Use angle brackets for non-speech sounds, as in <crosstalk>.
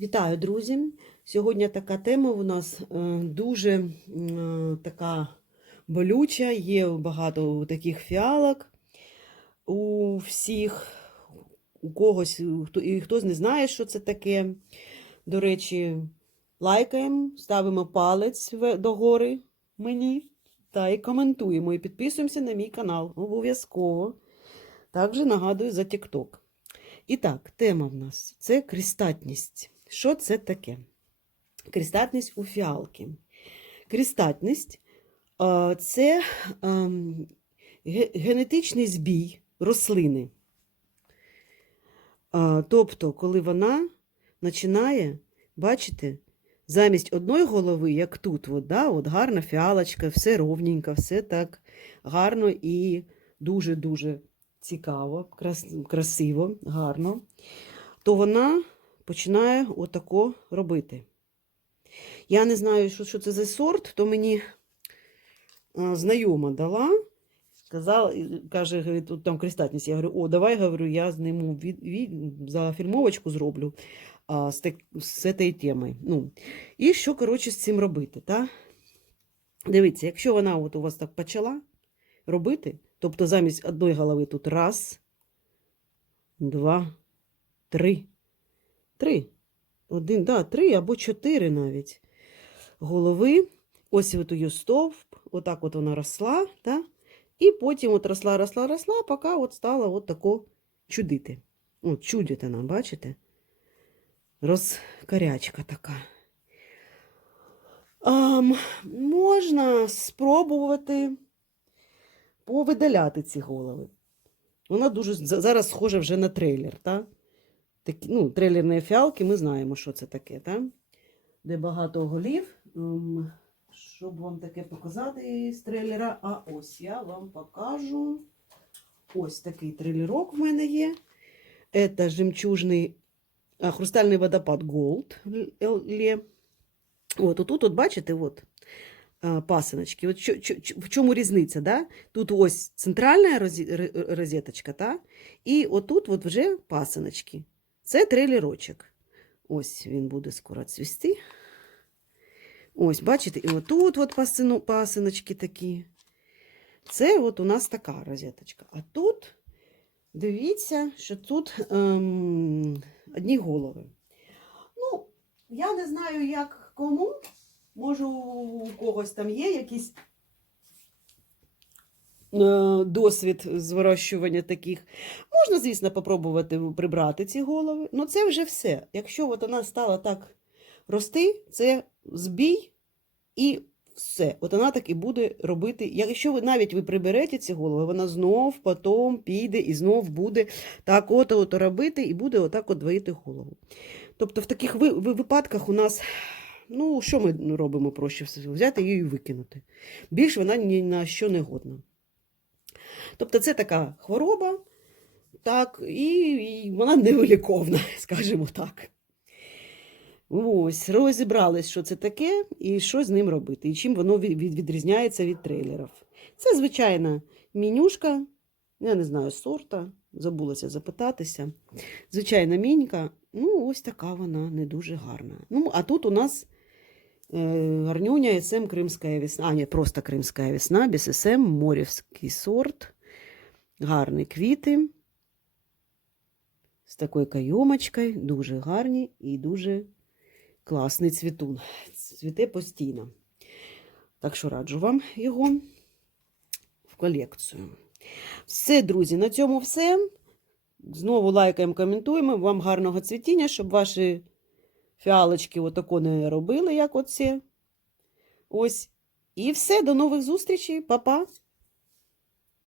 Вітаю, друзі! Сьогодні така тема у нас е, дуже е, така болюча. Є багато таких фіалок у всіх, у когось, і хтось не знає, що це таке. До речі, лайкаємо, ставимо палець в- догори мені та і коментуємо, і підписуємося на мій канал. Обов'язково. Також нагадую за TikTok. І так, тема в нас це крістатність. Що це таке? Крістатність у фіалки. Крістатність це ем, генетичний збій рослини. Тобто, коли вона починає, бачите, замість одної голови, як тут, от, да, от гарна фіалочка, все ровненько, все так гарно і дуже-дуже цікаво, красиво, гарно, то вона починає отако робити. Я не знаю, що, що це за сорт, то мені знайома дала. Казала, і каже, тут там крестатність. Я говорю, о, давай говорю, я зніму від, від, за фільмовочку зроблю а, з, з цією темою. Ну, і що, коротше, з цим робити? Та? Дивіться, якщо вона от у вас так почала робити, тобто замість одної голови тут раз, два, три. Три. Один, да, три або чотири навіть голови. Ось от її стовп, отак от вона росла, та? і потім от росла, росла, росла, поки от стала от тако чудити. От чудить вона, бачите? Розкарячка така. Ам, можна спробувати повидаляти ці голови. Вона дуже зараз схожа вже на трейлер, та? Такі, ну, трейлерні фіалки, ми знаємо, що це таке, та? де багато голів. Ем, Щоб вам таке показати з трейлера, а ось я вам покажу. Ось такий трейлерок в мене є. Це жемчужний а, хрустальний водопад Gold. От, отут, от, бачите, от, пасиночки. От що, що- в чому різниця? Да? Тут ось центральна розеточка, та? і отут от вже пасиночки. Це трейлерочок. Ось він буде скоро цвісти. Ось, бачите, і отут от пасину, пасиночки такі. Це от у нас така розеточка. А тут, дивіться, що тут ем, одні голови. Ну, я не знаю, як кому. Може, у когось там є якийсь е, досвід з вирощування таких. Можна, звісно, попробувати прибрати ці голови. але це вже все. Якщо от вона стала так рости, це збій і все. От вона так і буде робити. Якщо ви навіть ви приберете ці голови, вона знов потім піде і знов буде так от, от робити, і буде отак от двоїти голову. Тобто в таких ви- ви- випадках у нас, ну, що ми робимо проще? Взяти її і викинути. Більш вона ні на що не годна. Тобто це така хвороба, так, і, і вона невиліковна, <laughs> скажімо так. Ось, розібрались, що це таке і що з ним робити, і чим воно від, від- відрізняється від трейлерів. Це звичайна мінюшка, я не знаю сорта, забулася запитатися. Звичайна мінька, ну ось така вона не дуже гарна. Ну, а тут у нас е, гарнюня СМ Кримська весна. А, ні, просто Кримська весна, без морівський сорт, гарні квіти. З такою кайомочкою, дуже гарні і дуже класний цвітун. Цвіте постійно. Так що раджу вам його в колекцію. Все, друзі, на цьому все. Знову лайкаємо, коментуємо. Вам гарного цвітіння, щоб ваші фіалочки отако не робили, як оце. Ось. І все, до нових зустрічей, Па-па!